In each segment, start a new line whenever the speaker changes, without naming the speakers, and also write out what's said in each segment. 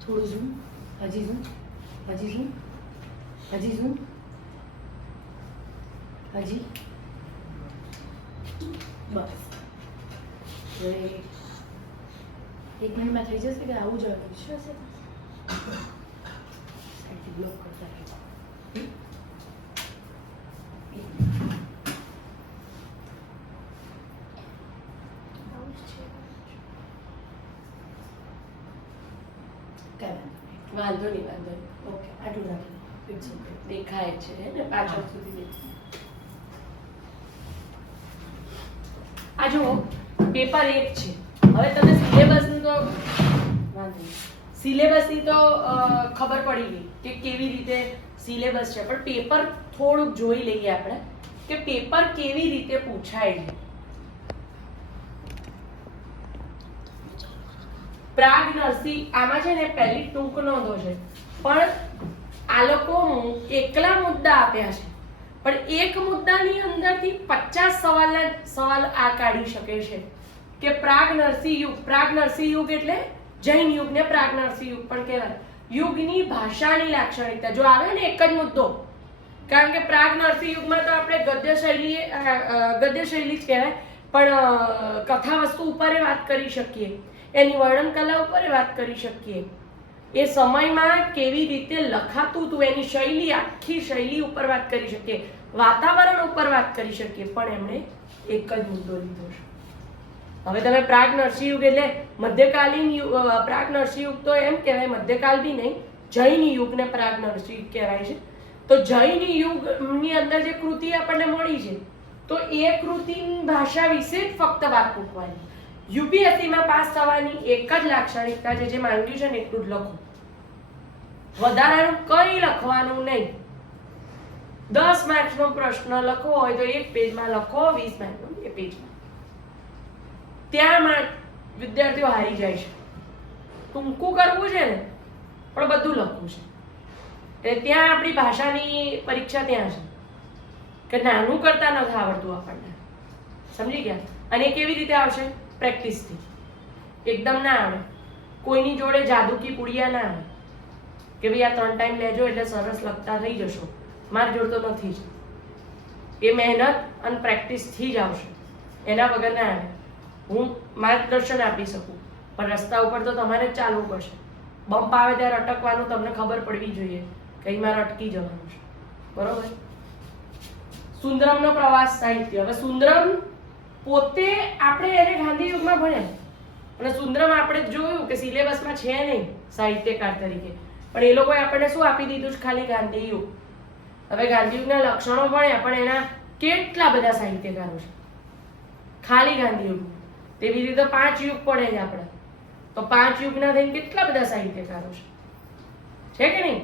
થોડું ઝૂમ હજી ઝૂમ હજી ઝૂમ હજી ઝૂમ હજી બસ એક મિનિટમાં થઈ જશે કે આવું જ આવ્યું છે સાઈડથી બ્લોક કરતા રહેજો હમ? એક મિનિટ. કાંઈ વાંધો નહીં. વાંધો નહીં વાંધો નહીં ઓકે આટલું રાખી દો It's દેખાય છે ને પાછળ સુધી આ જુઓ પેપર એક છે. હવે તમે સિલેબસનું તો વાંધો સિલેબસની તો ખબર પડી ગઈ કે કેવી રીતે સિલેબસ છે. પણ પેપર થોડુંક જોઈ લઈએ આપણે કે પેપર કેવી રીતે પૂછાય છે. પ્રાગ નરસિંહ આમાં છે ને પહેલી ટૂંક નોંધો છે. પણ આ લોકો એકલા મુદ્દા આપ્યા છે. પણ એક મુદ્દાની અંદરથી પચાસ સવાલ સવાલ આ કાઢી શકે છે કે પ્રાગ નરસિંહ યુગ, પ્રાગ નરસિંહ યુગ એટલે જૈન યુગને પ્રાગ નરસિંહ યુગ પણ કહેવાય. યુગની ભાષાની લાક્ષણિકતા, જો આવે ને એક જ મુદ્દો, કારણ કે પ્રાગ નરસિંહ યુગમાં તો આપણે ગદ્ય શૈલી ગદ્ય શૈલી જ કહેવાય. પણ કથા વસ્તુ ઉપર વાત કરી શકીએ. એની વર્ણન કલા ઉપર વાત કરી શકીએ. એ સમયમાં કેવી રીતે લખાતું હતું એની શૈલી, આખી શૈલી ઉપર વાત કરી શકીએ, વાતાવરણ ઉપર વાત કરી શકીએ, પણ એમણે એક જ મુદ્દો લીધો છે. હવે તમે પ્રાગ નરસિંહ યુગ એટલે મધ્યકાલીન પ્રાગ નરસિંહયુગ તો એમ કહેવાય, મધ્યકાલ બી નહીં, જૈન યુગને પ્રાગ નરસિંહ કહેવાય છે. તો જૈન યુગની અંદર જે કૃતિ આપણને મળી છે, તો એ કૃતિની ભાષા વિશે ફક્ત વાત મૂકવાની. યુપીએસસીમાં પાસ થવાની એક જ લાક્ષણિકતા છે જે માંગ્યું છે ને એટલું જ લખો. વધારાનું કંઈ લખવાનું નહીં. દસ માર્ક્સનો પ્રશ્ન લખવો હોય તો એક પેજમાં લખો, વીસ માર્કનો બે પેજમાં. ત્યાં વિદ્યાર્થીઓ હારી જાય છે. ટૂંકું કરવું છે ને, પણ બધું લખવું છે. એટલે ત્યાં આપણી ભાષાની પરીક્ષા ત્યાં છે. કે નાનું કરતા નથી આવડતું આપણને. સમજી ગયા? અને એ કેવી રીતે આવશે? પ્રેક્ટિસથી એકદમ ના આવે કોઈની જોડે જાદુકી પુડિયા ના આવે. કે ભાઈ આ ત્રણ ટાઈમ લેજો એટલે સરસ લખતા થઈ જશો. માર જોડતો નથી જ. એ મહેનત અને પ્રેક્ટિસથી જ આવશે. એના વગર ના આવે. હું માર્ગદર્શન આપી શકું. પણ રસ્તા ઉપર તો તમારે જ ચાલવું પડશે. બમ્પ આવે ત્યારે અટકવાનું તમને ખબર પડવી જોઈએ. કે મારે અટકી જવાનું છે. બરોબર? સુંદરમનો પ્રવાસ સાહિત્ય. હવે સુંદરમ પોતે આપણે એને ગાંધી યુગમાં ભણ્યા. અને સુંદરમ આપણે જોયું કે સિલેબસમાં છે નહીં સાહિત્યકાર તરીકે. પણ એ લોકોએ આપણને શું આપી દીધું છે ખાલી ગાંધી યુગ હવે ગાંધી યુગના લક્ષણો ભણ્યા, પણ એના કેટલા બધા સાહિત્યકારો છે? ખાલી ગાંધી યુગ તેવી રીતે પાંચ યુગ પડે છે આપણે. તો પાંચ યુગના થઈને કેટલા બધા સાહિત્યકારો છે? છે કે નહીં?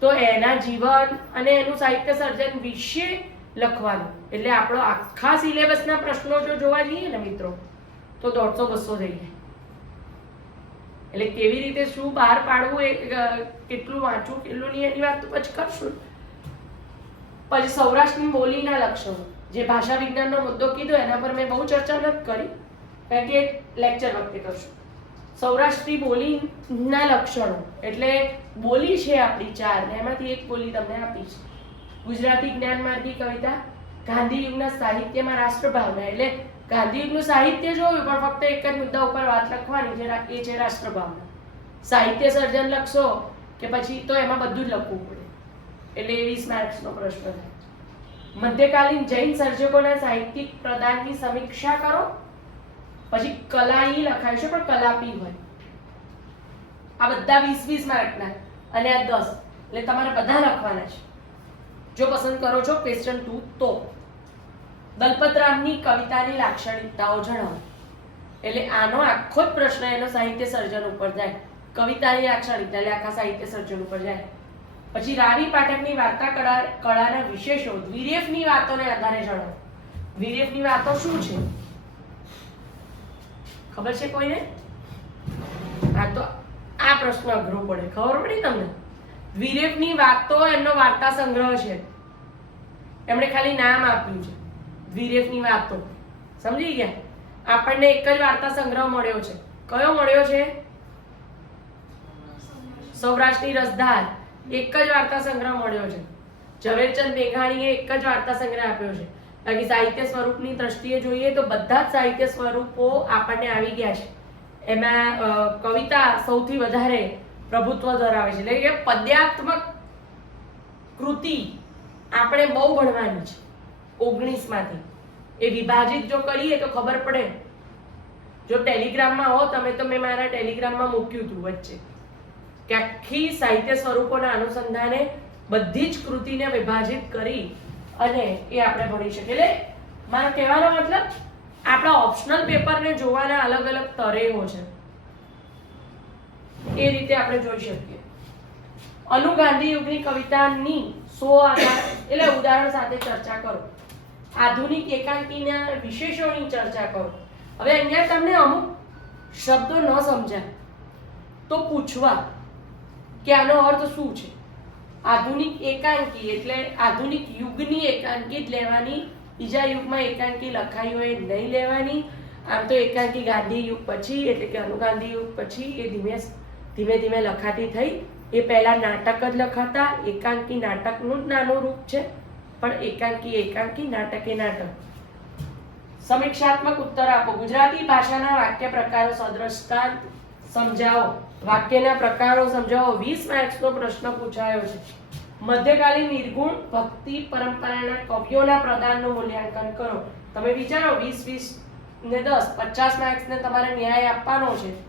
તો એના જીવન અને એનું સાહિત્ય સર્જન વિશે લખવાનું. એટલે આપણો આખા સિલેબસના પ્રશ્નો જો જોવા જઈએ ને મિત્રો, તો દોઢસો બસો થઈ જાય. એટલે કેવી રીતે શું બહાર પાડવું એ કેટલું વાંચવું, કેટલું નહીં એની વાત તો પછી કરશું. પછી સૌરાષ્ટ્રની બોલીના લક્ષણો. જે ભાષા વિજ્ઞાનનો મુદ્દો કીધો, એના પર મેં બહુ ચર્ચા નથી કરી. કારણ કે લેક્ચર વખતે કરશું. સૌરાષ્ટ્રી બોલીના લક્ષણો. એટલે બોલી છે આપણી ચાર ને એમાંથી એક બોલી તમને આપી છે. ગુજરાતી જ્ઞાન માર્ગી કવિતા ગાંધી યુગના સાહિત્યમાં રાષ્ટ્રભાવના, એટલે ગાંધી યુગનું સાહિત્ય જોયું, પણ ફક્ત એક જ મુદ્દા ઉપર વાત લખવાની, જે એ છે રાષ્ટ્રભાવના. સાહિત્ય સર્જન લખશો કે પછી તો એમાં બધું જ લખવું પડે? એટલે વીસ માર્ક્સનો પ્રશ્ન થાય. મધ્યકાલીન જૈન સર્જકોના સાહિત્યિક પ્રદાનની સમીક્ષા કરો. પછી કલાઈ લખાય છે, પણ કલાપી હોય. આ બધા વીસ વીસ માર્કના, અને આ દસ, એટલે તમારે બધા લખવાના છે. જો પસંદ કરો છો ક્વેશ્ચન ટુ તો દલપતરામની કવિતાની લાક્ષણિકતાઓ જણાવો. એટલે આનો આખો જ પ્રશ્ન એનો સાહિત્ય સર્જન ઉપર જાય. કવિતાની લાક્ષણિકતા એટલે આખા સાહિત્ય સર્જન ઉપર જાય. પછી રાવી પાઠકની વાર્તા કળા, કળાના વિશેષો, વિરેફની વાતોને આધારે જણાવો. વિરેફની વાતો શું છે? ખબર છે કોઈને? આ તો આ પ્રશ્ન અઘરો પડે. ખબર પડી તમને? વિરેફની વાતો એમનો વાર્તા સંગ્રહ છે. એમણે ખાલી નામ આપ્યું છે. વિરેફની વાતો સમજી ગયા? આપણને એક જ વાર્તા સંગ્રહ મળ્યો છે. કયો મળ્યો છે? સૌરાષ્ટ્રની રસધાર. એક જ વાર્તા સંગ્રહ મળ્યો છે. ઝવેરચંદ મેઘાણીએ એક જ વાર્તા સંગ્રહ આપ્યો છે. બાકી સાહિત્ય સ્વરૂપની દ્રષ્ટિએ જોઈએ તો બધા જ સાહિત્ય સ્વરૂપો આપણને આવી ગયા છે. એમાં કવિતા સૌથી વધારે પ્રભુત્વ ધરાવે છે. એટલે કે પદ્યાત્મક કૃતિ આપણે બહુ ભણવાની છે. ઓગણીસમાંથી. એ વિભાજિત જો કરીએ તો ખબર પડે. જો ટેલિગ્રામમાં હો, તમે તો મેં મારા ટેલિગ્રામમાં મૂક્યું હતું વચ્ચે. કે આખી સાહિત્ય સ્વરૂપોના અનુસંધાને બધી જ કૃતિને વિભાજિત કરી અને એ આપણે ભણી શકીએ. એટલે મારો કહેવાનો મતલબ, આપણા ઓપ્શનલ પેપરને જોવાના અલગ અલગ તરેહો છે. એ રીતે આપણે જોઈ શકીએ. અનુ ગાંધી યુગની કવિતાની સો આધાર એટલે ઉદાહરણ સાથે ચર્ચા કરો. આધુનિક એકાંકીના વિશેષોની ચર્ચા કરો. હવે અહીંયા તમને અમુક શબ્દો ન સમજાય. તો પૂછવા કે આનો અર્થ શું છે? આધુનિક એકાંકી એટલે આધુનિક યુગની એકાંકી જ લેવાની. બીજા યુગમાં એકાંકી લખાઈ હોય નહીં લેવાની. આમ તો એકાંકી ગાંધી યુગ પછી, એટલે કે અનુગાંધી યુગ પછી એ ધીમે ધીમે ધીમે લખાતી થઈ. એ પહેલાં નાટક જ લખાતા. એકાંકી નાટકનું જ નાનું રૂપ છે. પણ એકાંકી એકાંકી, નાટકે નાટક. સમીક્ષાત્મક ઉત્તર આપો. ગુજરાતી ભાષાના વાક્ય પ્રકારો સદ્રષ્ટા સમજાવો. વાક્યના પ્રકારો સમજાવો. વીસ માર્ક્સનો પ્રશ્ન પૂછાયો છે. મધ્યકાલીન નિર્ગુણ ભક્તિ પરંપરાના કવિઓના પ્રદાનનું મૂલ્યાંકન કરો. તમે વિચારો, વીસ વીસ ને દસ, પચાસ માર્ક્સને તમારે ન્યાય આપવાનો છે.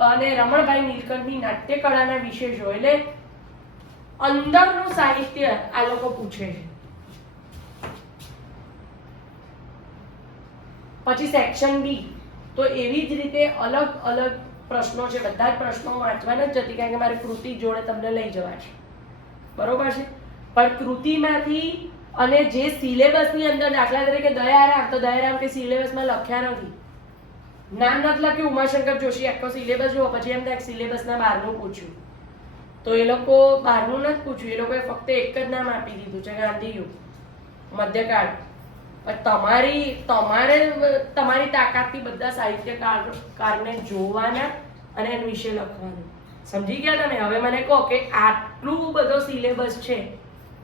અને રમણભાઈ નીલકંઠની નાટ્ય કળાના વિશેષો એટલે અંદરનું સાહિત્ય આ લોકો પૂછે છે. પછી સેક્શન બી તો એવી જ રીતે અલગ અલગ પ્રશ્નો છે. બધા જ પ્રશ્નો વાંચવાના જ હતી કારણ કે મારે કૃતિ જોડે તમને લઈ જવા છે. બરોબર છે? પણ કૃતિમાંથી અને જે સિલેબસની અંદર દાખલા તરીકે દયારામ તો દયારામ કે સિલેબસમાં લખ્યા નથી. નામ નથી લખ્યું ઉમાશંકર જોશી આખો સિલેબસ જુઓ પછી એમ થાય સિલેબસના બહારનું પૂછ્યું. તો એ લોકો બહારનું નથી પૂછ્યું, એ લોકોએ ફક્ત એક જ નામ આપી દીધું છે ગાંધી યુગ મધ્યકાળ તમારી, તમારે, તમારી તાકાતથી બધા સાહિત્યકારને જોવાના અને એના વિશે લખવાનું. સમજી ગયા તમે? હવે મને કહો કે આટલું બધો સિલેબસ છે,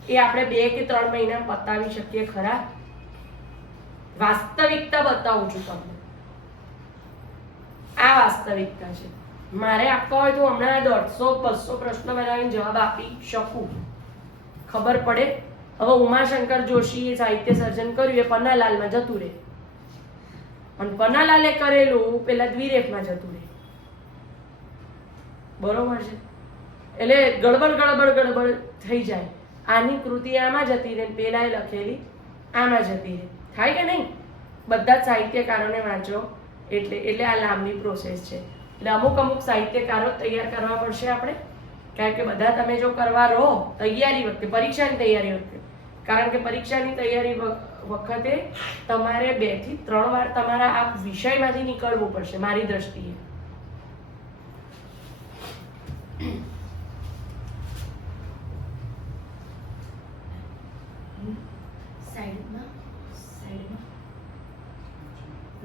એ આપણે બે કે ત્રણ મહિના પતાવી શકીએ ખરા? વાસ્તવિકતા બતાવું છું તમને. આ વાસ્તવિકતા છે. મારે આપવા હોય તો હમણાં દોઢસો, બસો પ્રશ્ન બનાવીને જવાબ આપી શકું ખબર પડે? હવે ઉમાશંકર જોશીએ સાહિત્ય સર્જન કર્યું, એ પન્નાલાલમાં જતું રહે. અને પન્નાલાલે કરેલું પેલા દ્વિરેફમાં જતું રહે. બરોબર છે? એટલે ગડબડ ગડબડ ગડબડ થઈ જાય. આની કૃતિ આમાં જતી રહે પેલા એ લખેલી આમાં જતી રહે. થાય કે નહીં? બધા જ સાહિત્યકારોને વાંચો. એટલે એટલે આ લાંબી પ્રોસેસ છે. એટલે અમુક અમુક સાહિત્યકારો તૈયાર કરવા પડશે આપણે. કારણ કે બધા તમે જો કરવા રહો, તૈયારી વખતે, પરીક્ષાની તૈયારી વખતે. કારણ કે પરીક્ષાની તૈયારી વખ- વખતે તમારે બેથી ત્રણ વાર તમારા આ વિષયમાંથી નીકળવું પડશે, મારી દ્રષ્ટિએ.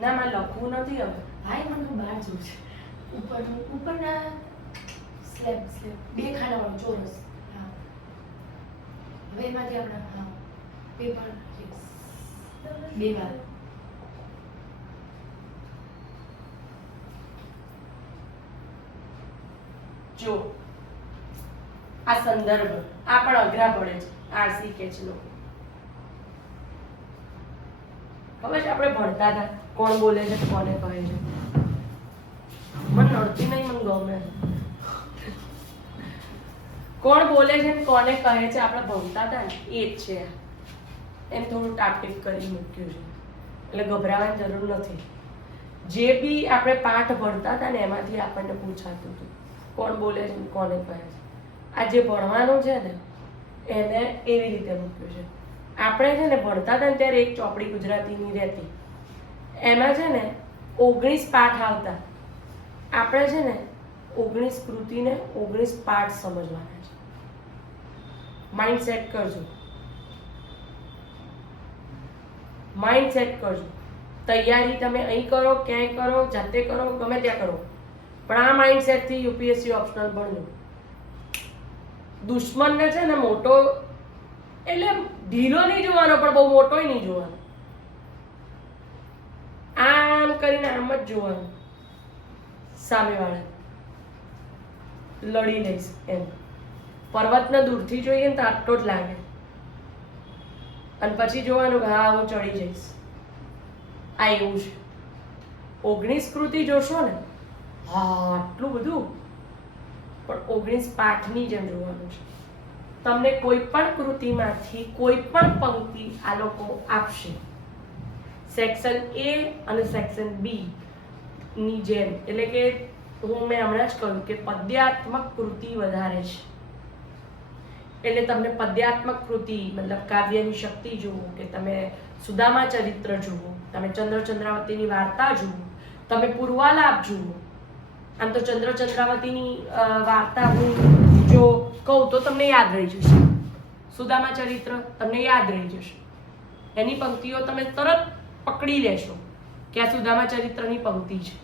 ના મારે લખવું નથી હવે
ભાઈ, મને બહાર જવું છે. ઉપર, ઉપરના સ્લેબ સ્લેબ. બે ખાનાવાળો ચોરસ. હા. હવે એમાંથી આપણે, હા. પેપર બે વાર
જો, આ સંદર્ભ, આ પણ અઘરા પડે છે, આરસી કેચ લોકો. છે, આપણે ભણતા હતા. કોણ બોલે છે, કોને કહે છે? મને નડતી નહીં મને ગમે. કોણ બોલે છે કોને કહે છે, આપણે ભણતા હતા ને, એ જ છે. એમ થોડું ટાપટીપ કરી મૂક્યું છે. એટલે ગભરાવાની જરૂર નથી. જે બી આપણે પાઠ ભણતા હતા ને, એમાંથી આપણને પૂછાતું હતું, કોણ બોલે છે કોને કહે છે. આ જે ભણવાનું છે ને, એને એવી રીતે મૂક્યું છે. આપણે છે ને, ભણતા હતા ને, ત્યારે એક ચોપડી ગુજરાતીની રહેતી. એમાં છે ને ઓગણીસ પાઠ આવતા. આપણે છે ને ઓગણીસ કૃતિને ઓગણીસ પાઠ સમજવાના છે. માઇન્ડ સેટ કરજો. માઇન્ડ સેટ કરજો. તૈયારી તમે અહીં કરો, ક્યાંય કરો, જાતે કરો, ગમે ત્યાં કરો. પણ આ માઇન્ડ સેટથી યુપીએસસી ઓપ્શનલ ભણજો. દુશ્મનને છે ને મોટો, એટલે ઢીલો નહીં જોવાનો, પણ બહુ મોટોય નહીં જોવાનો આમ કરીને આમ જ જોવાનું. સામેવાળા લડી લઈશ એમ. પર્વતને દૂરથી જોઈએ ને તો આટલો જ લાગે. અને પછી જોવાનું કે હા, હું ચડી જઈશ. આ એવું છે. ઓગણીસ કૃતિ જોશો ને, હા, આટલું બધું. પણ ઓગણીસ પાઠની જેમ જોવાનું છે. તમને કોઈ પણ કૃતિમાંથી કોઈ પણ પંક્તિ આ લોકો આપશે. સેક્શન એ અને સેક્શન બી ની જેમ. એટલે કે હું મેં હમણાં જ કહ્યું કે પદ્યાત્મક કૃતિ વધારે છે. એટલે તમને પદ્યાત્મક કૃતિ, મતલબ કાવ્યની શક્તિ જુઓ કે તમે સુદામા ચરિત્ર જુઓ, તમે ચંદ્ર ચંદ્રાવતીની વાર્તા જુઓ, તમે પૂર્વાલાપ જુઓ. આમ તો ચંદ્ર ચંદ્રાવતીની વાર્તા હું જો કહું તો તમને યાદ રહી જશે. સુદામા ચરિત્ર તમને યાદ રહી જશે. એની પંક્તિઓ તમે તરત પકડી લેશો. કે આ સુદામા ચરિત્રની પંક્તિ છે.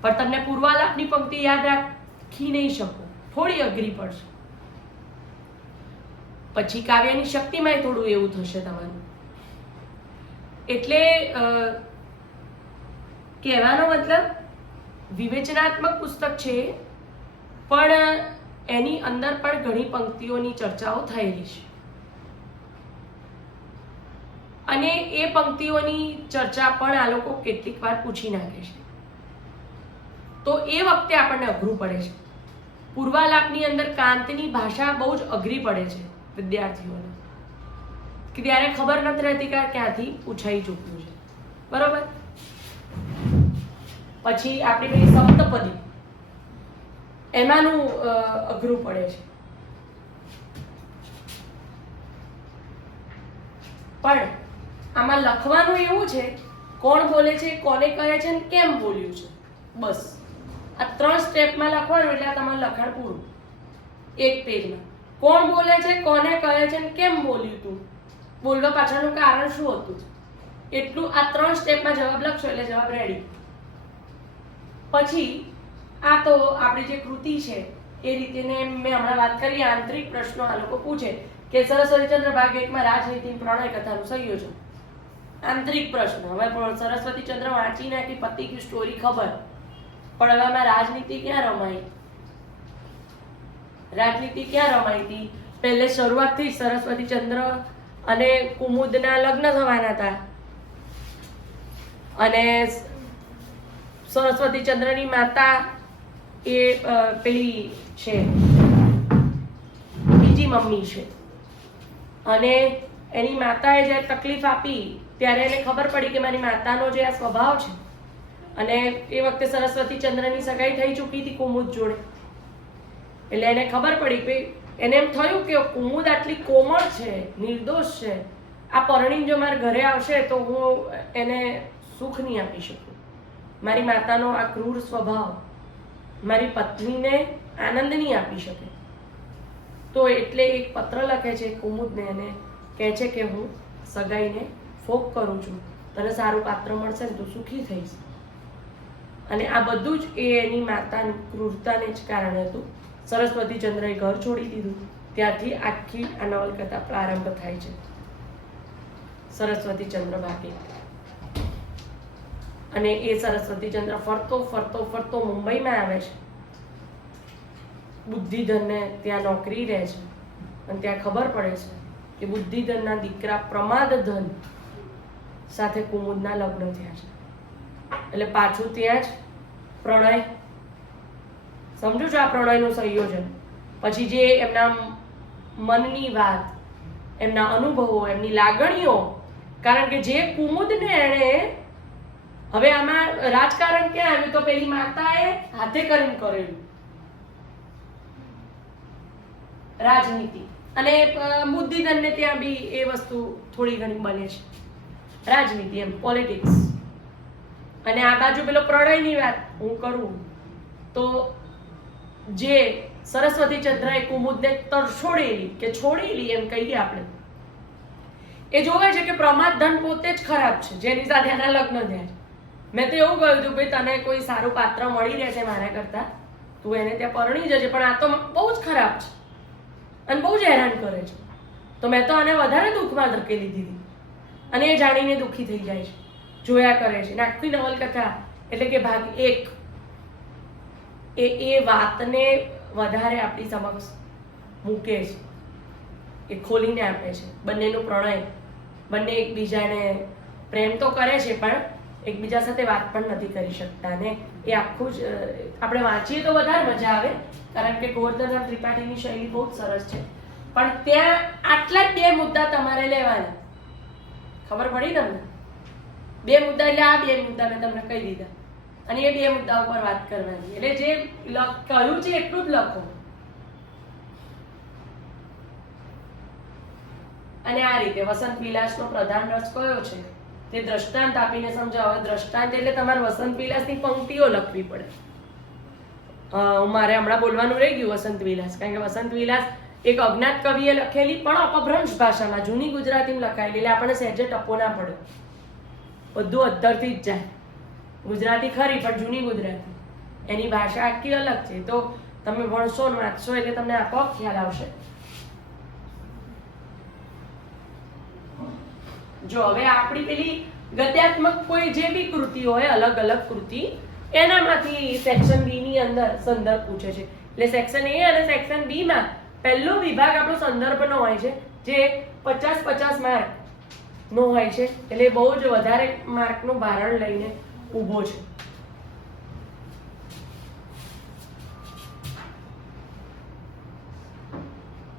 પણ તમને પૂર્વાલાપની પંક્તિ યાદ રાખી નહીં શકો. થોડી અઘરી પડશે. પછી કાવ્યની શક્તિમાંય થોડું એવું થશે તમારું. એટલે કહેવાનો મતલબ, વિવેચનાત્મક પુસ્તક છે, પણ એની અંદર પણ ઘણી પંક્તિઓની ચર્ચાઓ થયેલી છે. અને એ પંક્તિઓની ચર્ચા પણ આ લોકો કેટલીક વાર પૂછી નાખે છે. તો એ વખતે આપણને અઘરું પડે છે. પૂર્વાલાપની અંદર કાંતની ભાષા બહુ જ અઘરી પડે છે વિદ્યાર્થીઓને. કે ત્યારે ખબર નથી રહેતી કે ક્યાંથી પૂછાઈ ચૂક્યું છે. બરોબર? પછી આપણી પેલી સપ્તપદી એમાંનું અઘરું પડે છે. પણ આમાં લખવાનું એવું છે, કોણ બોલે છે, કોને કહે છે ને કેમ બોલ્યું છે. બસ. આ ત્રણ સ્ટેપમાં લખવાનું એટલે તમારું લખાણ પૂરું. એક પેજમાં. કોણ બોલે છે, કોને કહે છે ને કેમ બોલ્યું તું? બોલવા પાછળનું કારણ શું હતું? એટલું આ ત્રણ સ્ટેપમાં જવાબ લખશો એટલે જવાબ રેડી પછી, આ તો આપણી જે કૃતિ છે, એ રીતે ને મેં હમણાં વાત કરી, આંતરિક પ્રશ્નો આ લોકો પૂછે કે સરસ્વતીચંદ્ર ભાગ એકમાં રાજનીતિ પ્રણય કથાનું સંયોજન. આંતરિક પ્રશ્ન. હવે પણ સરસ્વતીચંદ્ર વાંચી નાખી, પતિ કી સ્ટોરી ખબર. પણ હવે આમાં રાજનીતિ ક્યાં રમાઈ? રાજનીતિ ક્યાં રમાઈ હતી? પહેલે શરૂઆતથી જ સરસ્વતીચંદ્ર અને કુમુદના લગ્ન થવાના હતા. અને સરસ્વતી ચંદ્રની માતા એ પેલી છે. બીજી મમ્મી છે. અને એની માતાએ જ્યારે તકલીફ આપી ત્યારે એને ખબર પડી કે મારી માતાનો જે આ સ્વભાવ છે, અને એ વખતે સરસ્વતી ચંદ્રની સગાઈ થઈ ચૂકી હતી કુમુદ જોડે. એટલે એને ખબર પડી કે એને એમ થયું કે કુમુદ આટલી કોમળ છે, નિર્દોષ છે, આ પરણીને જો મારા ઘરે આવશે તો હું એને સુખ નહીં આપી શકું. મારી માતાનો આ ક્રૂર સ્વભાવ મારી પત્નીને આનંદ નહીં આપી શકે. તો એટલે એક પત્ર લખે છે કુમુદને એને કહે છે કે હું સગાઈને ફોક કરું છું. તને સારું પાત્ર મળશે તું સુખી થઈશ. અને આ બધું જ એ એની માતાની ક્રૂરતાને જ કારણે હતું. સરસ્વતી ચંદ્રએ ઘર છોડી દીધું. ત્યારથી આખી આ નવલકથા પ્રારંભ થાય છે. સરસ્વતી ચંદ્ર બાકી અને એ સરસ્વતી ચંદ્ર ફરતો ફરતો ફરતો મુંબઈમાં આવે છે. બુદ્ધિધનને ત્યાં નોકરી રહે છે. અને ત્યાં ખબર પડે છે કે બુદ્ધિધનના દીકરા પ્રમાદધન સાથે કુમુદના લગ્ન થયા છે. એટલે પાછું ત્યાં જ પ્રણય, સમજો છો આ પ્રણયનું સંયોજન? પછી જે એમના મનની વાત, એમના અનુભવો, એમની લાગણીઓ, કારણ કે જે કુમુદને એણે હવે આમાં રાજકારણ ક્યાં આવ્યું તો પેલી માતાએ હાથે કરીને કરેલું. રાજનીતિ. અને બુદ્ધિધનને ત્યાં બી એ વસ્તુ થોડી ઘણી બને છે. રાજનીતિ એમ પોલિટિક્સ અને આ બાજુ પેલો પ્રણયની વાત હું કરું, તો જે સરસ્વતી ચંદ્રએ કુમુદને તરછોડેલી કે છોડેલી એમ કહીએ આપણે, એ જોવે છે કે પ્રમાદ ધન પોતે જ ખરાબ છે, જેની સાથે એના લગ્ન થયા છે. મેં તો એવું કહ્યું હતું, ભાઈ તને કોઈ સારું પાત્ર મળી રહે છે મારા કરતા, તું એને ત્યાં પરણી જજે, પણ આ તો બહુ જ ખરાબ છે. અને બહુ જ હેરાન કરે છે. તો મેં તો આને વધારે દુઃખમાં ધકેલી દીધી. અને એ જાણીને દુઃખી થઈ જાય છે. જોયા કરે છે. ને આખી નવલકથા એટલે કે ભાગ એક એ એ વાતને વધારે આપણી સમક્ષ મૂકે છે. એ ખોલીને આપે છે. બંનેનું પ્રણય. બંને એકબીજાને પ્રેમ તો કરે છે, પણ એકબીજા સાથે વાત પણ નથી કરી શકતા ને એ આખું જ, આપણે વાંચીએ તો વધારે મજા આવે, કારણ કે ગોવર્ધનરામ ત્રિપાઠીની શૈલી બહુ જ સરસ છે. પણ ત્યાં આટલા જ બે મુદ્દા તમારે લેવાના. ખબર પડી તમને? બે મુદ્દા, એટલે આ બે મુદ્દા મેં તમને કહી દીધા. અને એ બે મુદ્દા ઉપર વાત કરવાની. એટલે જે કહ્યું છે એટલું જ લખો. અને આ રીતે વસંત વિલાસનો પ્રધાન રસ કયો છે? તે દ્રષ્ટાંત આપીને સમજાવો. દ્રષ્ટાંત એટલે તમારે વસંત વિલાસની પંક્તિઓ લખવી પડે. મારે હમણાં બોલવાનું રહી ગયું વસંત વિલાસ. કારણ કે વસંત વિલાસ એક અજ્ઞાત કવિએ લખેલી પણ અપભ્રંશ ભાષામાં જૂની ગુજરાતીમાં લખાયેલી, એટલે આપણને સહેજે ટપો ના પડે. બધું અત્તરથી જ જાય. ગુજરાતી ખરી, પણ જૂની ગુજરાતી. એની ભાષા આખી અલગ છે. તો તમે ભણશો ને વાંચશો એટલે તમને આપોઆપ ખ્યાલ આવશે. જો હવે આપણી પેલી ગદ્યાત્મક કોઈ જે બી કૃતિ હોય, અલગ અલગ કૃતિ, એનામાંથી સેક્શન બી ની અંદર સંદર્ભ પૂછે છે. એટલે સેક્શન એ અને સેક્શન બી માં પહેલો વિભાગ આપણો સંદર્ભનો હોય છે, જે પચાસ પચાસ માર્ક નો હોય છે, એટલે બહુ જ વધારે માર્કનું ભારણ લઈને ઊભો છે.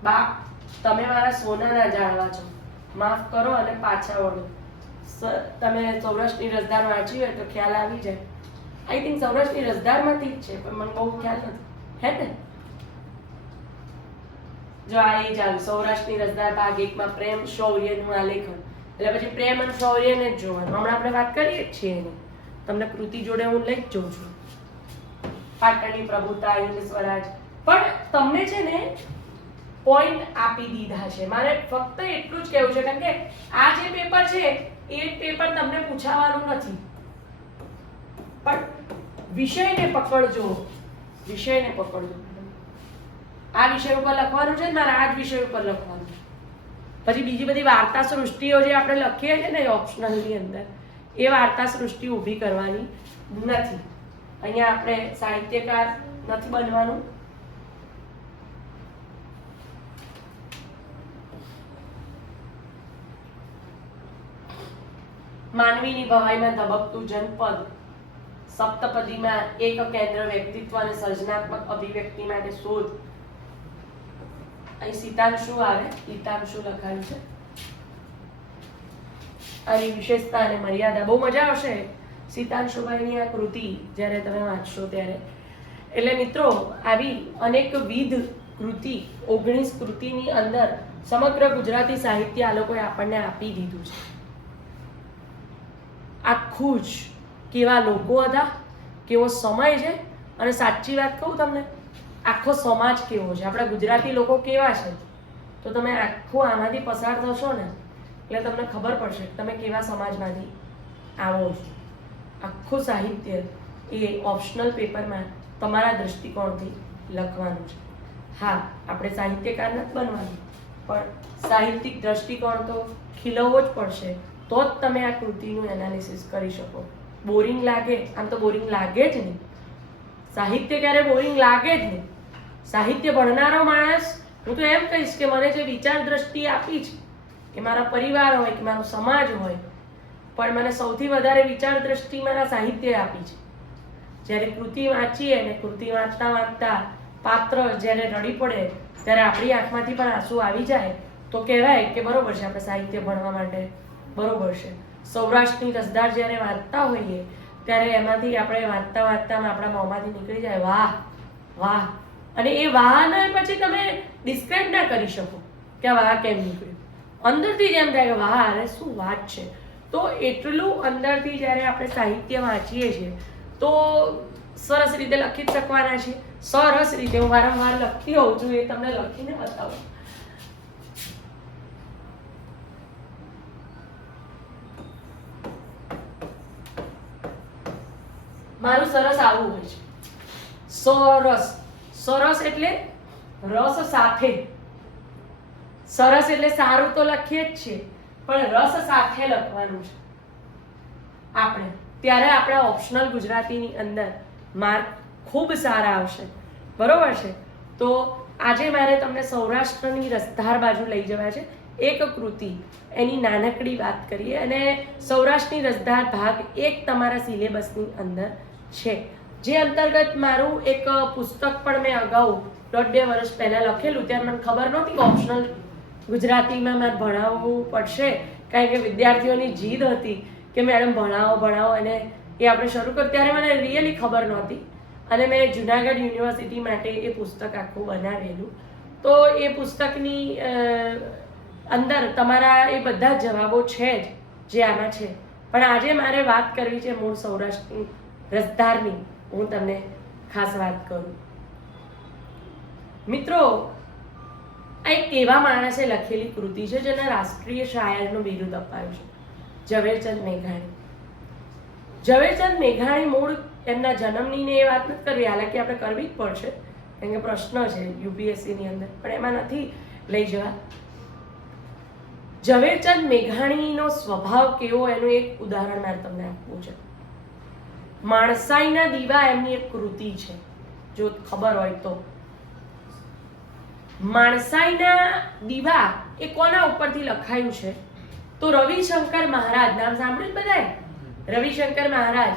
બા તમે મારા સોનાના જાણવા છો. માફ કરો અને પાછા વળો. તમે સૌરાષ્ટ્રની રસદાર વાંચી હોય તો ખ્યાલ આવી જાય. આઈ થિંક સૌરાષ્ટ્રની રસદારમાંથી જ છે, પણ મને બહુ ખ્યાલ નથી. હે ને? જો આ એ ચાલુ, સૌરાષ્ટ્રની રસદાર ભાગ એકમાં પ્રેમ શૌર્યનું આલેખન એટલે પછી પ્રેમ અને શૌર્યને જ જોવાનું. હમણાં આપણે વાત કરીએ જ છીએ એની. તમને કૃતિ જોડે હું લઈ જ જોઉં છું. પાટણની પ્રભુતા, યુદ્ધ સ્વરાજ. પણ તમને છે ને પોઈન્ટ આપી દીધા છે. મારે ફક્ત એટલું જ કહેવું છે, કારણ કે આ જે પેપર છે, એ પેપર તમને પૂછાવાનું નથી. પણ વિષયને પકડજો. વિષયને પકડજો. આ વિષય ઉપર લખવાનું છે મારે આ જ વિષય ઉપર લખવાનું પછી બીજી બધી વાર્તા સૃષ્ટિઓ જે આપણે લખીએ છીએ ને ઓપ્શનલની અંદર, એ વાર્તા સૃષ્ટિ ઊભી કરવાની નથી. અહીંયા આપણે સાહિત્યકાર નથી બનવાનું. માનવીની ભવાઈમાં ધબકતું જનપદ, સપ્તપદીમાં એક કેન્દ્ર વ્યક્તિત્વ અને સર્જનાત્મક અભિવ્યક્તિ માટે શોધ. અહીં સીતાંશુ આવે સીતાંશુ લખાયું છે. આની વિશેષતા અને મર્યાદા બહુ મજા આવશે. સીતાંશુભાઈની આ કૃતિ જ્યારે તમે વાંચશો ત્યારે. એટલે મિત્રો, આવી અનેકવિધ કૃતિ, ઓગણીસ કૃતિની અંદર સમગ્ર ગુજરાતી સાહિત્ય આ લોકોએ આપણને આપી દીધું છે. આખું જ કેવા લોકો હતા, કેવો સમય છે, અને સાચી વાત કહું તમને આખો સમાજ કેવો છે? આપણા ગુજરાતી લોકો કેવા છે? તો તમે આખું આમાંથી પસાર થશો ને, એટલે તમને ખબર પડશે કે તમે કેવા સમાજમાંથી આવો છો. આખું સાહિત્ય એ ઓપ્શનલ પેપરમાં તમારા દૃષ્ટિકોણથી લખવાનું છે. હા, આપણે સાહિત્યકાર નથી બનવાનું, પણ સાહિત્યિક દ્રષ્ટિકોણ તો ખીલવવો જ પડશે. તો જ તમે આ કૃતિનું એનાલિસિસ કરી શકો. બોરિંગ લાગે? આમ તો બોરિંગ લાગે જ નહીં. સાહિત્ય ક્યારે બોરિંગ લાગે જ નહીં? સાહિત્ય ભણનારો માણસ, હું તો એમ કહીશ કે મને જે વિચાર દ્રષ્ટિ આપી છે, કે મારા પરિવાર હોય, કે મારો સમાજ હોય, પણ મને સૌથી વધારે વિચાર દ્રષ્ટિ મારા સાહિત્ય આપી છે. જ્યારે કૃતિ વાંચીએ ને કૃતિ વાંચતા વાંચતા પાત્ર જ્યારે રડી પડે, ત્યારે આપણી આંખમાંથી પણ આંસુ આવી જાય, તો કહેવાય કે બરોબર છે આપણે સાહિત્ય ભણવા માટે, બરોબર છે. સૌરાષ્ટ્રની રસદાર જ્યારે વાંચતા હોઈએ, ત્યારે એમાંથી આપણે વાંચતા વાંચતા આપણા મોંમાંથી નીકળી જાય, વાહ વાહ અને એ વાહને પછી તમે ડિસ્ક્રાઇબ ના કરી શકો કે આ વાહ કેમ નીકળ્યું. અંદરથી જ એમ થાય કે, વાહ, અરે શું વાત છે. તો એટલું અંદરથી જ્યારે આપણે સાહિત્ય વાંચીએ છીએ, તો સરસ રીતે લખી જ શકવાના છે. સરસ રીતે હું વારંવાર લખતી હોઉં છું એ તમને લખીને બતાવું. મારું સરસ આવું હોય છે. સરસ. સરસ એટલે રસ સાથે. સરસ એટલે સારું તો લખીએ જ છે પણ રસ સાથે લખવાનું છે. આપણે, ત્યારે આપણા ઓપ્શનલ ગુજરાતીની અંદર માર્ક ખૂબ સારા આવશે. બરોબર છે? તો આજે મારે તમને સૌરાષ્ટ્રની રસધાર બાજુ લઈ જવા છે, એક કૃતિ. એની નાનકડી વાત કરીએ, અને સૌરાષ્ટ્રની રસધાર ભાગ એક તમારા સિલેબસની અંદર છે. જે અંતર્ગત મારું એક પુસ્તક પણ મેં અગાઉ દોઢ બે વર્ષ પહેલાં લખેલું, ત્યારે મને ખબર નહોતી કે ઓપ્શનલ ગુજરાતીમાં મારે ભણાવવું પડશે. કારણ કે વિદ્યાર્થીઓની જીદ હતી કે મેડમ ભણાવો ભણાવો, અને એ આપણે શરૂ કર્યું. ત્યારે મને રિયલી ખબર નહોતી. અને મેં જુનાગઢ યુનિવર્સિટી માટે એ પુસ્તક આખું બનાવેલું. તો એ પુસ્તકની અંદર તમારા એ બધા જવાબો છે જ, જે આમાં છે. પણ આજે મારે વાત કરવી છે મૂળ સૌરાષ્ટ્રની, રસધારની. હું તમને ખાસ વાત કરું. મિત્રો, આ એક એવા માણસે લખેલી કૃતિ છે જેને રાષ્ટ્રીય શાયરનું બિરુદ અપાયું છે. ઝવેરચંદ મેઘાણી. ઝવેરચંદ મેઘાણી મૂળ એમના જન્મની ને એ વાત નથી કરવી હાલાકી આપણે કરવી જ પડશે કારણ કે પ્રશ્ન છે યુપીએસસી ની અંદર, પણ એમાં નથી લઈ જવા. ઝવેરચંદ મેઘાણીનો સ્વભાવ કેવો, એનું એક ઉદાહરણ મારે તમને આપવું છે. માણસાઈના દીવા એમની એક કૃતિ છે. જો ખબર હોય તો. માણસાઈના દીવા એ કોના ઉપરથી લખાયું છે? તો રવિશંકર મહારાજ, નામ સાંભળ્યું બધાય રવિશંકર મહારાજ.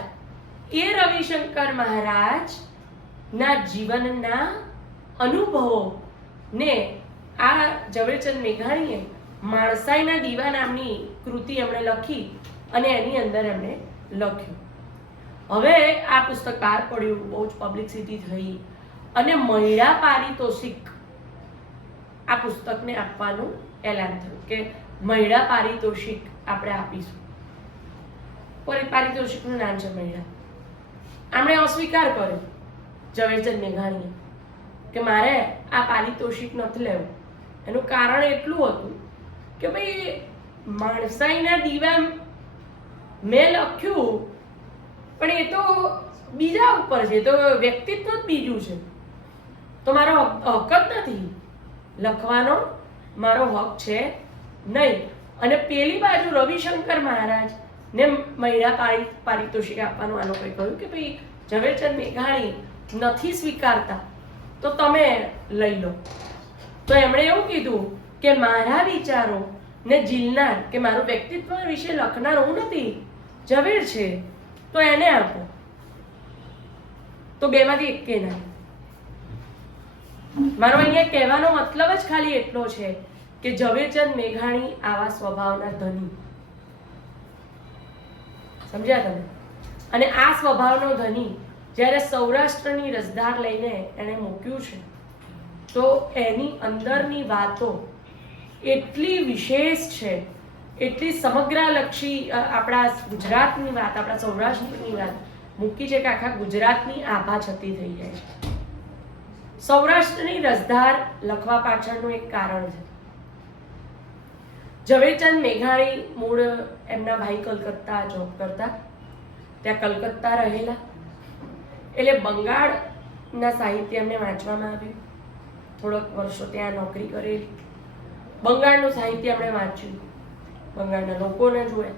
એ રવિશંકર મહારાજ ના જીવનના અનુભવો ને આ ઝવેરચંદ મેઘાણીએ માણસાઈના દીવા નામની કૃતિ એમણે લખી અને એની અંદર એમણે લખ્યું. હવે આ પુસ્તક બહાર પડ્યું, બહુ જ પબ્લિસિટી થઈ અને મહિલા પારિતોષિક આ પુસ્તકને આપવાનું એલાન થયું કે મહિલા પારિતોષિક આપણે આપીશું. પરી- પારિતોષિકનું નામ છે મહિલા. આમણે અસ્વીકાર કર્યો, ઝવેરચંદ મેઘાણીએ, કે મારે આ પારિતોષિક નથી લેવું. એનું કારણ એટલું હતું કે ભાઈ માણસાઈના દીવા મેં લખ્યું પણ એ તો બીજા ઉપર છે તો વ્યક્તિત્વ જ બીજું છે. તો મારો હક જ નથી. લખવાનો મારો હક છે નહીં. અને પેલી બાજુ રવિશંકર મહારાજ ને મહિલા પારિ, પારિતોષિક આપવાનું આ લોકોએ કહ્યું કે ભાઈ ઝવેરચંદ મેઘાણી નથી સ્વીકારતા, તો તમે લઈ લો. તો એમણે એવું કીધું કે મારા વિચારો ને જીલનાર, કે મારું વ્યક્તિત્વ વિશે લખનાર હું નથી. ઝવેર છે. તો એને આપો. તો બેમાંથી એક કે ના મારો અહીંયા કહેવાનો મતલબ જ ખાલી એટલો છે કે ઝવેરચંદ મેઘાણી આવા સ્વભાવના ધની. સમજ્યા તમે? અને આ સ્વભાવનો ધની જ્યારે સૌરાષ્ટ્રની રસધાર લઈને એણે મૂક્યું છે, તો એની અંદરની વાતો એટલી વિશેષ છે એટલી સમગ્રલક્ષી આપણા ગુજરાતની વાત, આપણા સૌરાષ્ટ્રની વાત મૂકી છે કે આખા ગુજરાતની આભા છતી થઈ જાય છે. સૌરાષ્ટ્રની રસધાર લખવા પાછળનું એક કારણ છે. ઝવેરચંદ મેઘાણી મૂળ એમના ભાઈ કલકત્તા જોબ કરતા. ત્યાં કલકત્તા રહેલા. એટલે બંગાળના સાહિત્ય એમને વાંચવામાં આવ્યું. થોડોક વર્ષો ત્યાં નોકરી કરેલી. બંગાળનું સાહિત્ય એમણે વાંચ્યું. બંગાળના લોકોને જુએ.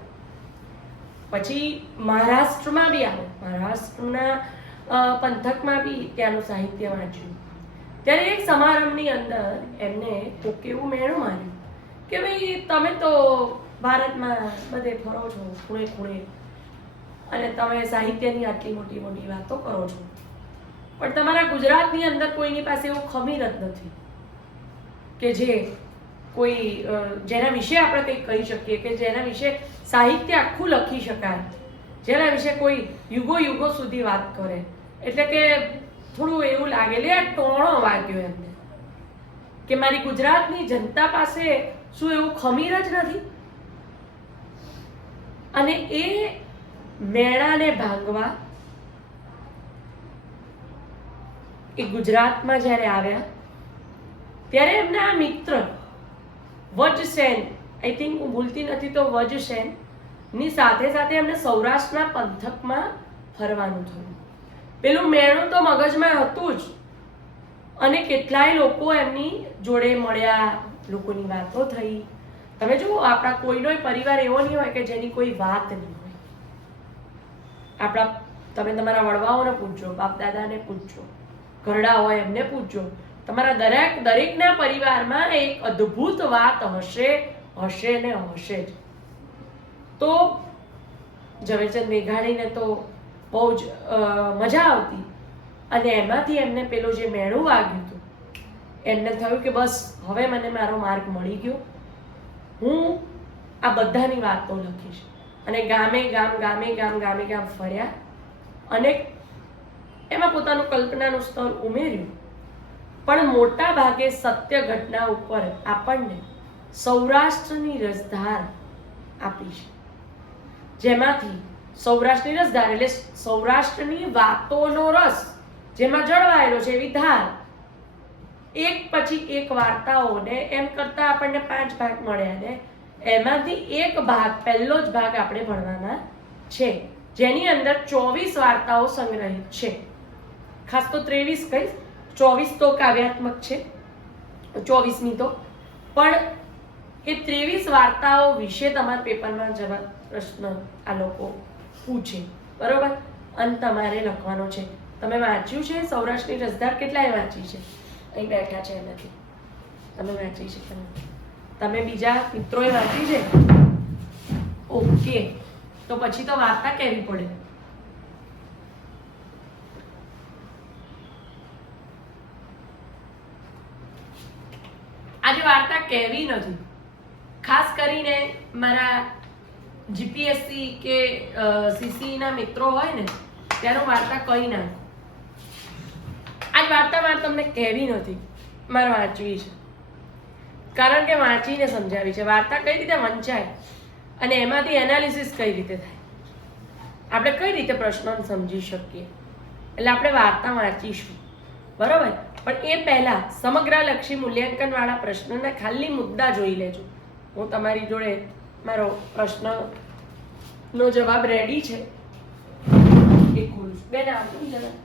પછી મહારાષ્ટ્રમાં બી આવે. મહારાષ્ટ્રના પંથકમાં બી ત્યાંનું સાહિત્ય વાંચ્યું. ત્યારે એક સમારંભની અંદર એમને કોકે એવું મેણું માર્યું કે ભાઈ, તમે તો ભારતમાં બધે ફરો છો, ખૂણે ખૂણે. અને તમે સાહિત્યની આટલી મોટી મોટી વાતો કરો છો. પણ તમારા ગુજરાતની અંદર કોઈની પાસે એવું ખમીર જ નથી. કે જે કોઈ જેના વિશે આપણે કંઈક કહી શકીએ કે જેના વિશે સાહિત્ય આખું લખી શકાય. જેના વિશે કોઈ યુગો યુગો સુધી વાત કરે. એટલે કે થોડું એવું લાગે, લે, આ ટોણો વાગ્યો એમને. કે મારી ગુજરાતની જનતા પાસે શું એવું ખમીર જ નથી? અને એ મેળાને ભાંગવા એ ગુજરાતમાં જ્યારે આવ્યા, ત્યારે એમના મિત્ર વજસેન આઈ થિંક હું ભૂલતી નથી તો વજસેનની સાથે સાથે એમને સૌરાષ્ટ્રના પંથકમાં ફરવાનું થયું. પેલું મેણું તો મગજમાં હતું જ. અને કેટલાય લોકો એમની જોડે મળ્યા, લોકોની વાતો થઈ. તમે જુઓ, આપણા કોઈનોય પરિવાર એવો નહીં હોય કે જેની કોઈ વાત નહીં હોય. આપણા, તમે તમારા વડવાઓને પૂછજો બાપ દાદાને પૂછજો, ઘરડા હોય એમને પૂછજો. તમારા દરેક, દરેકના પરિવારમાં એક અદ્ભુત વાત હશે હશે ને હશે જ. તો ઝવેરચંદ મેઘાણીને તો બહુ જ મજા આવતી. અને એમાંથી એમને પેલું જે મેળું વાગ્યું હતું, એમને થયું કે બસ, હવે મને મારો માર્ગ મળી ગયો. હું આ બધાની વાતો લખીશ. અને ગામે, ગામ ગામે ગામ ગામે, ગામ ફર્યા. અને એમાં પોતાનું કલ્પનાનું સ્તર ઉમેર્યું. પણ મોટા ભાગે સત્ય ઘટના ઉપર આપણને સૌરાષ્ટ્રની રસધાર આપી છે. જેમાંથી સૌરાષ્ટ્રની રસધાર એટલે સૌરાષ્ટ્રની વાતોનો રસ જેમાં જળવાયેલો છે એવી ધાર. એક પછી એક વાર્તાઓને એમ કરતા આપણને પાંચ ભાગ મળ્યા ને એમાંથી એક ભાગ, પહેલો જ ભાગ આપણે ભણવાના છે. જેની અંદર ચોવીસ વાર્તાઓ સંગ્રહિત છે. ખાસ તો ત્રેવીસ કહીશ. ચોવીસ તો કાવ્યાત્મક છે. ચોવીસની તો. પણ એ ત્રેવીસ વાર્તાઓ વિશે તમારા પેપરમાં જવા પ્રશ્ન આ લોકો પૂછે. બરોબર? અને તમારે લખવાનો છે. તમે વાંચ્યું છે? સૌરાષ્ટ્રની રસધાર કેટલાય વાંચી છે? અહીં બેઠા છે એનાથી. તમે વાંચી છે તમે તમે બીજા મિત્રોએ વાંચી છે? ઓકે. તો પછી તો વાર્તા કહેવી પડે આજે વાર્તા કહેવી નથી. ખાસ કરીને મારા જીપીએસસી કે સીસીના મિત્રો હોય ને ત્યારે વાર્તા કહી ના. આજ વાર્તા મારે તમને કહેવી નથી. મારે વાંચવી છે. કારણ કે વાંચીને સમજાવી છે. વાર્તા કઈ રીતે વંચાય અને એમાંથી એનાલિસિસ કઈ રીતે થાય. આપણે કઈ રીતે પ્રશ્નોને સમજી શકીએ? એટલે આપણે વાર્તા વાંચીશું. બરોબર? પણ એ પહેલા સમગ્રલક્ષી મૂલ્યાંકન વાળા પ્રશ્નના ખાલી મુદ્દા જોઈ લેજો. હું તમારી જોડે મારો પ્રશ્નનો જવાબ રેડી છે. એ ખોલું છું બેન આવજો જરા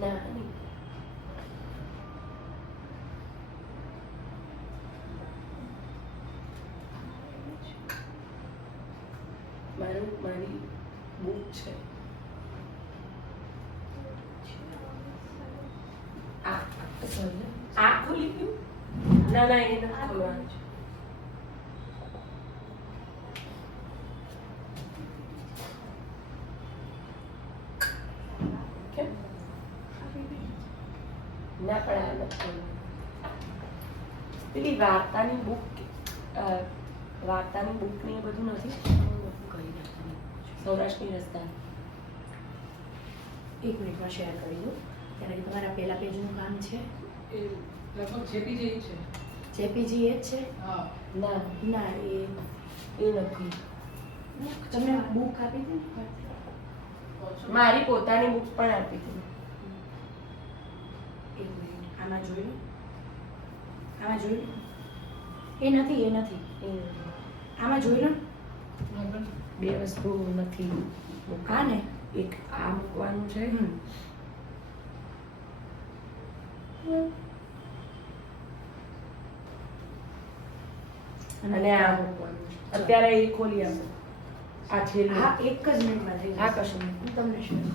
ના નહીં. મારું મારી બુક છે આ sorry. આ ખોલી ગયું ના ના એ નથી ખોલવાનું છે ના પણ આ નથી. પેલી વાર્તાની બુક વાર્તાની બુક ને એ બધું નથી. સૌરાષ્ટ્રની રસ્તા
એક મિનિટમાં શેર કરી દઉં. ત્યારે કે તમારા પહેલા પેજનું કામ છે
એ લગભગ છેટી જેવી છે.
જેપીજી એ જ છે?
ના
ના એ
એ નથી.
તમને બુક આપી હતી
મારી પોતાની બુક પણ આપી હતી.
એક મિનિટ. આમાં જોયું આમાં જોયું એ નથી એ નથી
એ
આમાં
જોયું
બે વસ્તુ નથી
હા ને?
એક આ મૂકવાનું છે.
હમ.
અને આ અત્યારે એ ખોલી આપો આ છેલ્લું
હા એક જ મિનિટમાં થઈ
હા. કશું
હું તમને કરું.